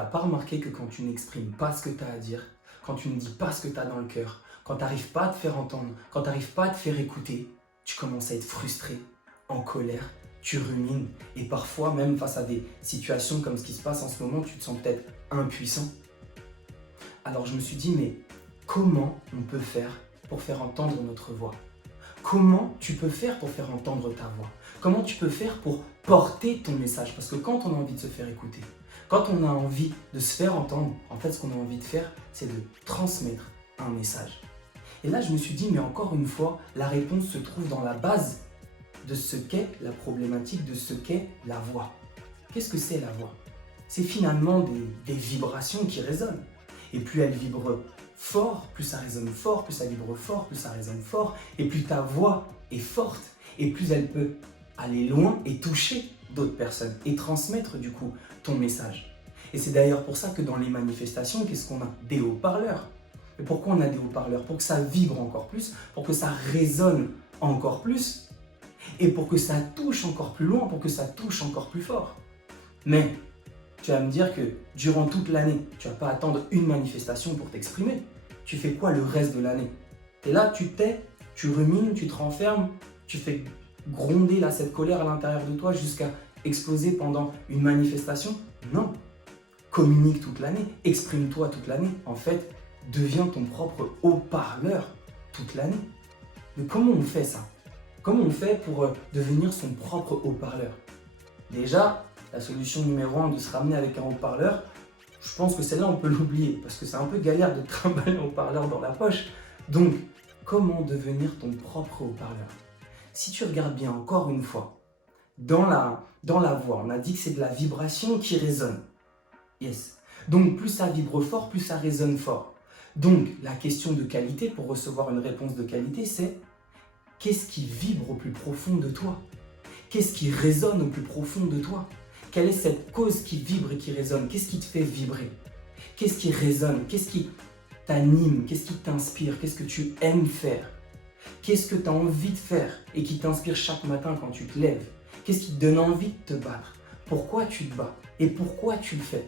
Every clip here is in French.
T'as pas remarqué que quand tu n'exprimes pas ce que tu as à dire, quand tu ne dis pas ce que tu as dans le cœur, quand tu n'arrives pas à te faire entendre, quand tu n'arrives pas à te faire écouter, tu commences à être frustré, en colère, tu rumines et parfois même face à des situations comme ce qui se passe en ce moment, tu te sens peut-être impuissant. Alors je me suis dit, mais comment on peut faire pour faire entendre notre voix? Comment tu peux faire pour faire entendre ta voix? Comment tu peux faire pour porter ton message? Parce que quand on a envie de se faire écouter, quand on a envie de se faire entendre, en fait, ce qu'on a envie de faire, c'est de transmettre un message. Et là, je me suis dit, mais encore une fois, la réponse se trouve dans la base de ce qu'est la problématique, de ce qu'est la voix. Qu'est-ce que c'est la voix? C'est finalement des vibrations qui résonnent. Et plus elles vibrent fort, plus ça résonne fort, plus ça vibre fort, plus ça résonne fort, et plus ta voix est forte, et plus elle peut aller loin et toucher d'autres personnes, et transmettre du coup ton message. Et c'est d'ailleurs pour ça que dans les manifestations, qu'est-ce qu'on a? Des haut-parleurs. Et pourquoi on a des haut-parleurs? Pour que ça vibre encore plus, pour que ça résonne encore plus, et pour que ça touche encore plus loin, pour que ça touche encore plus fort. Mais tu vas me dire que durant toute l'année, tu ne vas pas attendre une manifestation pour t'exprimer. Tu fais quoi le reste de l'année? Et là, tu tais, tu rumines, tu te renfermes, tu fais gronder là, cette colère à l'intérieur de toi jusqu'à exploser pendant une manifestation? Non. Communique toute l'année, exprime-toi toute l'année. En fait, deviens ton propre haut-parleur toute l'année. Mais comment on fait ça? Comment on fait pour devenir son propre haut-parleur? Déjà, la solution numéro 1 de se ramener avec un haut-parleur, je pense que celle-là on peut l'oublier parce que c'est un peu galère de trimballer un haut-parleur dans la poche. Donc, comment devenir ton propre haut-parleur? Si tu regardes bien encore une fois, dans la voix, on a dit que c'est de la vibration qui résonne. Yes. Donc, plus ça vibre fort, plus ça résonne fort. Donc, la question de qualité, pour recevoir une réponse de qualité, c'est qu'est-ce qui vibre au plus profond de toi? Qu'est-ce qui résonne au plus profond de toi? Quelle est cette cause qui vibre et qui résonne? Qu'est-ce qui te fait vibrer? Qu'est-ce qui résonne? Qu'est-ce qui t'anime? Qu'est-ce qui t'inspire? Qu'est-ce que tu aimes faire? Qu'est-ce que tu as envie de faire et qui t'inspire chaque matin quand tu te lèves? Qu'est-ce qui te donne envie de te battre? Pourquoi tu te bats? Et pourquoi tu le fais?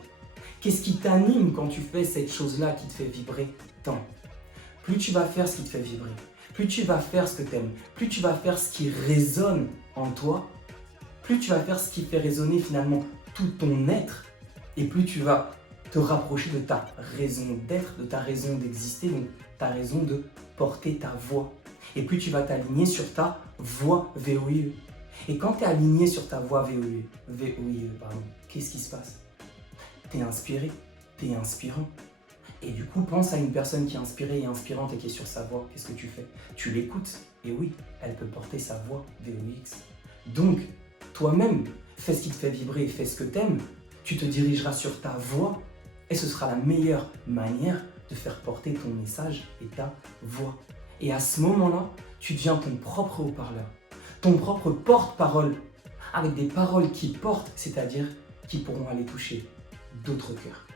Qu'est-ce qui t'anime quand tu fais cette chose-là qui te fait vibrer tant? Plus tu vas faire ce qui te fait vibrer, plus tu vas faire ce que tu aimes, plus tu vas faire ce qui résonne en toi, plus tu vas faire ce qui fait résonner finalement tout ton être, et plus tu vas te rapprocher de ta raison d'être, de ta raison d'exister, donc ta raison de porter ta voix. Et plus tu vas t'aligner sur ta voix VOIE. Et quand tu es aligné sur ta voix VOIE, qu'est-ce qui se passe? Tu es inspiré, tu es inspirant. Et du coup, pense à une personne qui est inspirée et inspirante et qui est sur sa voix. Qu'est-ce que tu fais? Tu l'écoutes. Et oui, elle peut porter sa voix VOX. Donc, toi-même, fais ce qui te fait vibrer et fais ce que tu aimes. Tu te dirigeras sur ta voix et ce sera la meilleure manière de faire porter ton message et ta voix. Et à ce moment-là, tu deviens ton propre haut-parleur, ton propre porte-parole, avec des paroles qui portent, c'est-à-dire qui pourront aller toucher d'autres cœurs.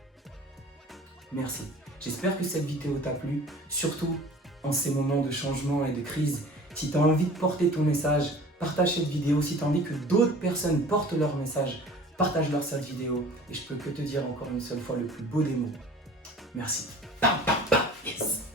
Merci. J'espère que cette vidéo t'a plu, surtout en ces moments de changement et de crise. Si tu as envie de porter ton message, partage cette vidéo. Si tu as envie que d'autres personnes portent leur message, partage-leur cette vidéo. Et je peux que te dire encore une seule fois le plus beau des mots. Merci. Yes.